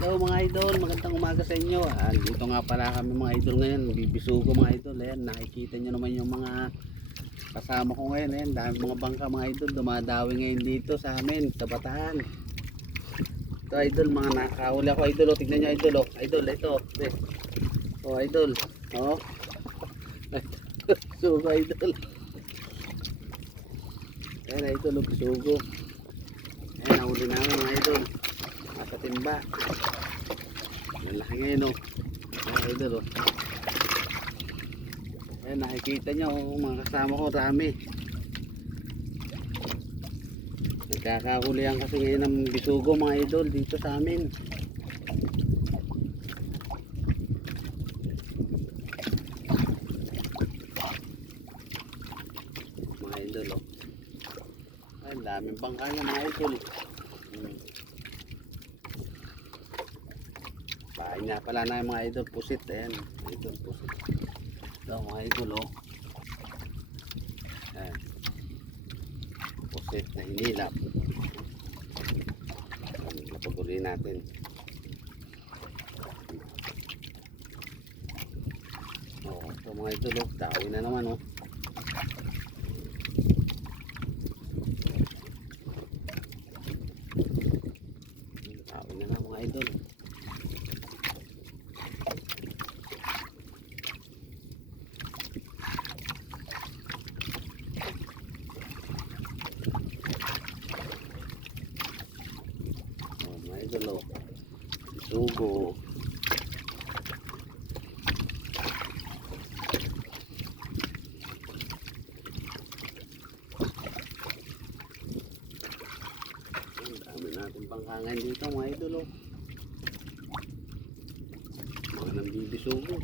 Hello mga idol, magandang umaga sa inyo. Dito nga pala kami mga idol ngayon, bibisugo mga idol. Ayan, nakikita nyo naman yung mga kasama ko ngayon. Ayan, dami mga bangka mga idol, dumadawi ngayon dito sa amin, sa Bataan. Ito idol, mga nakahuli ako idol. O, tignan nyo idol, o. Idol, ito. O idol, o. Sugo idol. Ayan idol, o, bisugo. Ayan, nahuli namin mga idol. Nasa timba. Malaki ngayon o. Ayan idol o. Ayan, nakikita nyo mga kasama ko, rami. Nagkakahulihan kasi ngayon ng bisugo mga idol dito sa amin. Mga idol o. Ayan, daming bangka niya mga idol. Bahay nga pala na mga idol, pusit. Ayan, idol, pusit. Ito mga idol o. Ayan, pusit na hinilap. Napaguli natin. O, ito mga idol o, dawi na naman o. Dawi na na mga idol. Idol o, bisugo. Ang dami natin pangkangan dito mga idol o, mga nambibisugo.